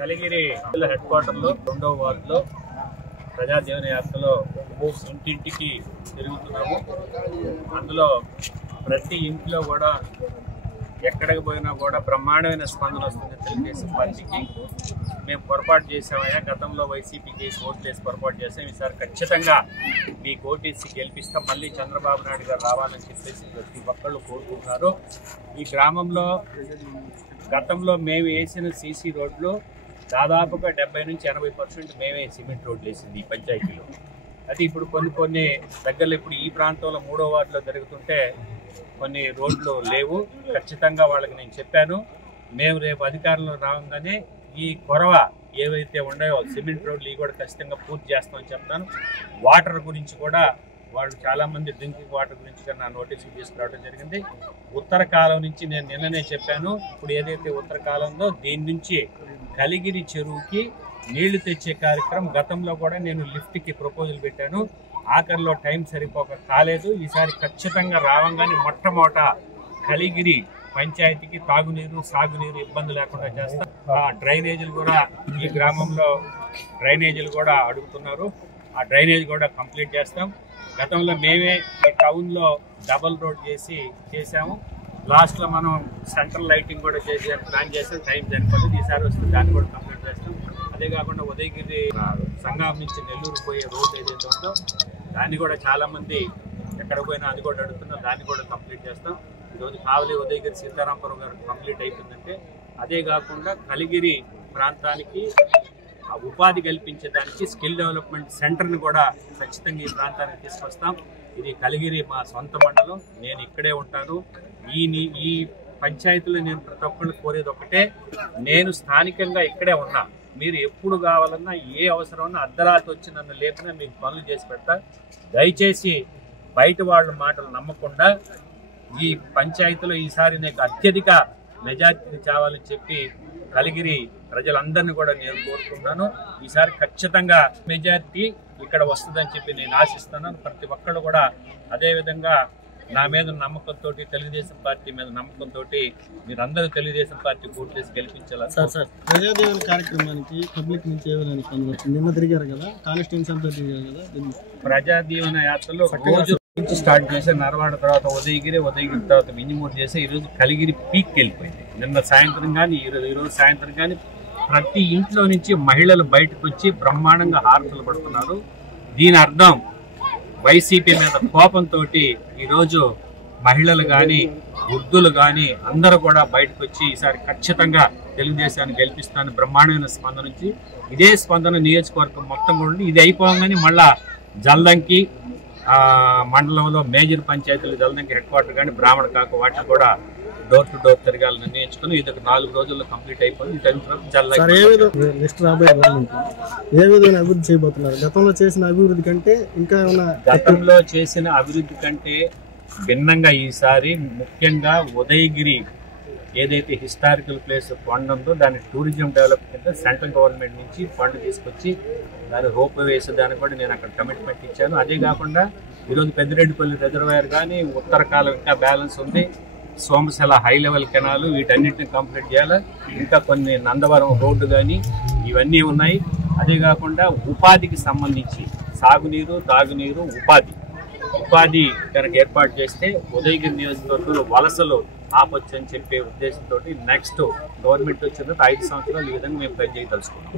Kaligiri head quarter లో 2వ వార్డులో ప్రజాజీవన యాత్రలో ఇంటింటికి తిరుగుతున్నాము. అందులో ప్రతి ఇంట్లో కూడా ఎక్కడికి పోయినా కూడా బ్రహ్మాండమైన స్పందన వస్తుంది తెలుగుదేశం పార్టీకి. మేము పొరపాటు చేసామయ్యా, గతంలో వైసీపీకి ఓట్లేసి పొరపాటు చేసాం, ఈసారి ఖచ్చితంగా మీ ఓటేసి గెలిపిస్తాం, మళ్ళీ చంద్రబాబు నాయుడు గారు రావాలని చెప్పేసి ప్రతి ఒక్కళ్ళు కోరుకుంటున్నారు. ఈ గ్రామంలో గతంలో మేము వేసిన సీసీ రోడ్లు దాదాపుగా 70 నుంచి 80% మేమే సిమెంట్ రోడ్లు వేసింది ఈ పంచాయతీలో. అది ఇప్పుడు కొన్ని దగ్గరలో ఇప్పుడు ఈ ప్రాంతంలో 3వ వార్డులో జరుగుతుంటే కొన్ని రోడ్లు లేవు. ఖచ్చితంగా వాళ్ళకి నేను చెప్పాను, మేము రేపు అధికారంలో రాగానే ఈ కొరవ ఏవైతే ఉన్నాయో సిమెంట్ రోడ్లు ఇవి కూడా ఖచ్చితంగా పూర్తి చేస్తామని చెప్తాను. వాటర్ గురించి కూడా వాళ్ళు చాలామంది డ్రింకింగ్ వాటర్ గురించి నా నోటీసులు తీసుకురావడం జరిగింది. ఉత్తర కాలం నుంచి నేను నిన్ననే చెప్పాను, ఇప్పుడు ఏదైతే ఉత్తర కాలంలో దీని నుంచి కలిగిరి చెరువుకి నీళ్లు తెచ్చే కార్యక్రమం గతంలో కూడా నేను లిఫ్ట్కి ప్రపోజల్ పెట్టాను. ఆఖరిలో టైం సరిపోక కాలేదు. ఈసారి ఖచ్చితంగా రావంగానే మొట్టమొదట కలిగిరి పంచాయతీకి తాగునీరు సాగునీరు ఇబ్బంది లేకుండా చేస్తాం. డ్రైనేజీలు కూడా ఈ గ్రామంలో డ్రైనేజీలు కూడా అడుగుతున్నారు, ఆ డ్రైనేజ్ కూడా కంప్లీట్ చేస్తాం. గతంలో మేమే ఈ టౌన్లో డబల్ రోడ్ చేసాము. లాస్ట్లో మనం సెంట్రల్ లైటింగ్ కూడా చేసి ప్లాన్ చేస్తాం, టైం సరిపోతుంది. ఈసారి వస్తుంది, దాన్ని కూడా కంప్లీట్ చేస్తాం. అదే కాకుండా ఉదయగిరి సంగం నుంచి నెల్లూరు పోయే రోడ్ ఏదైతే ఉందో దాన్ని కూడా చాలామంది ఎక్కడ పోయినా అది కూడా అడుగుతున్నాం, దాన్ని కూడా కంప్లీట్ చేస్తాం. ఈరోజు కావలి ఉదయగిరి సీతారాంపురం గారు కంప్లీట్ అయిపోయిందంటే అదే కాకుండా కలిగిరి ప్రాంతానికి ఉపాధి కల్పించడానికి స్కిల్ డెవలప్మెంట్ సెంటర్ని కూడా ఖచ్చితంగా ఈ ప్రాంతానికి తీసుకొస్తాం. ఇది కలిగిరి మా సొంత మండలం, నేను ఇక్కడే ఉంటాను. ఈ పంచాయతీలో నేను ప్రతి ఒక్కరిని కోరేది ఒకటే, నేను స్థానికంగా ఇక్కడే ఉన్నా, మీరు ఎప్పుడు కావాలన్నా ఏ అవసరం ఉన్నా అర్ధరాత్రి వచ్చి నన్ను లేపినా మీకు పనులు చేసి పెడతా. దయచేసి బయట వాళ్ళ మాటలు నమ్మకుండా ఈ పంచాయతీలో ఈసారి నాకు అత్యధిక మెజార్టీ చావాలని చెప్పి కలిగిరి ప్రజలందరినీ కూడా నేను కోరుకుంటున్నాను. ఈసారి ఖచ్చితంగా మెజార్టీ ఇక్కడ వస్తుందని చెప్పి నేను ఆశిస్తున్నాను. ప్రతి ఒక్కళ్ళు కూడా అదేవిధంగా నా మీద నమ్మకంతో, తెలుగుదేశం పార్టీ మీద నమ్మకంతో మీరందరూ తెలుగుదేశం పార్టీ ఓటు చేసి గెలిపించాలి. ప్రజాదీవన కార్యక్రమానికి పబ్లిక్ నుంచి నిన్న తిరిగారు కదా, కాన్స్టిట్యూన్సీ అంతా తిరిగారు కదా. ప్రజాదీవన యాత్రలో రోజు నుంచి స్టార్ట్ చేసి నరవాడ తర్వాత ఉదయగిరి తర్వాత మినిమూరు చేసి ఈరోజు కలిగిరి పీక్ వెళ్ళిపోయింది. నిన్న సాయంత్రం కానీ ఈరోజు సాయంత్రం కానీ ప్రతి ఇంట్లో నుంచి మహిళలు బయటకు వచ్చి బ్రహ్మాండంగా హారతులు పడుతున్నారు. దీని అర్థం వైసీపీ మీద కోపంతో ఈరోజు మహిళలు కానీ వృద్ధులు కానీ అందరూ కూడా బయటకు వచ్చి ఈసారి ఖచ్చితంగా తెలుగుదేశాన్ని గెలిపిస్తాను బ్రహ్మాండమైన స్పందన నుంచి. ఇదే స్పందన నియోజకవర్గం మొత్తం కూడా ఇది అయిపోగానే మళ్ళా జల్దంకి మండలంలో మేజర్ పంచాయతీలు జల్దంకి హెడ్ క్వార్టర్ కానీ బ్రాహ్మణ కాక వాటిని కూడా డోర్ టు డోర్ తిరగాలని నిర్ణయించుకుని ఇది 4 రోజుల్లో కంప్లీట్ అయిపోయింది. ఏ విధంగా అభివృద్ధి చేయబోతున్నారు? గతంలో చేసిన అభివృద్ధి కంటే ఇంకా గతంలో చేసిన అభివృద్ధి కంటే భిన్నంగా ఈసారి ముఖ్యంగా ఉదయగిరి ఏదైతే హిస్టారికల్ ప్లేస్ ఫండ్ ఉందో దాన్ని టూరిజం డెవలప్మెంట్ సెంట్రల్ గవర్నమెంట్ నుంచి ఫండ్ తీసుకొచ్చి దాన్ని రోప్ వేసే దానికి కూడా నేను అక్కడ కమిట్మెంట్ ఇచ్చాను. అదే కాకుండా ఈరోజు పెద్దిరెడ్డిపల్లి రిజర్వాయర్ కానీ ఉత్తర కాలం ఇంకా బ్యాలెన్స్ ఉంది, సోమశల హై లెవెల్ కెనాలు వీటన్నిటిని కంప్లీట్ చేయాలి. ఇంకా కొన్ని నందవరం రోడ్డు కానీ ఇవన్నీ ఉన్నాయి. అదే కాకుండా ఉపాధికి సంబంధించి సాగునీరు తాగునీరు ఉపాధి కనుక ఏర్పాటు చేస్తే ఉదయగిరి నియోజకవర్గంలో వలసలు ఆపొచ్చు అని చెప్పే ఉద్దేశంతో నెక్స్ట్ గవర్నమెంట్ వచ్చిన 5 సంవత్సరాలు ఈ విధంగా మేము పనిచేయదలుచుకున్నాం.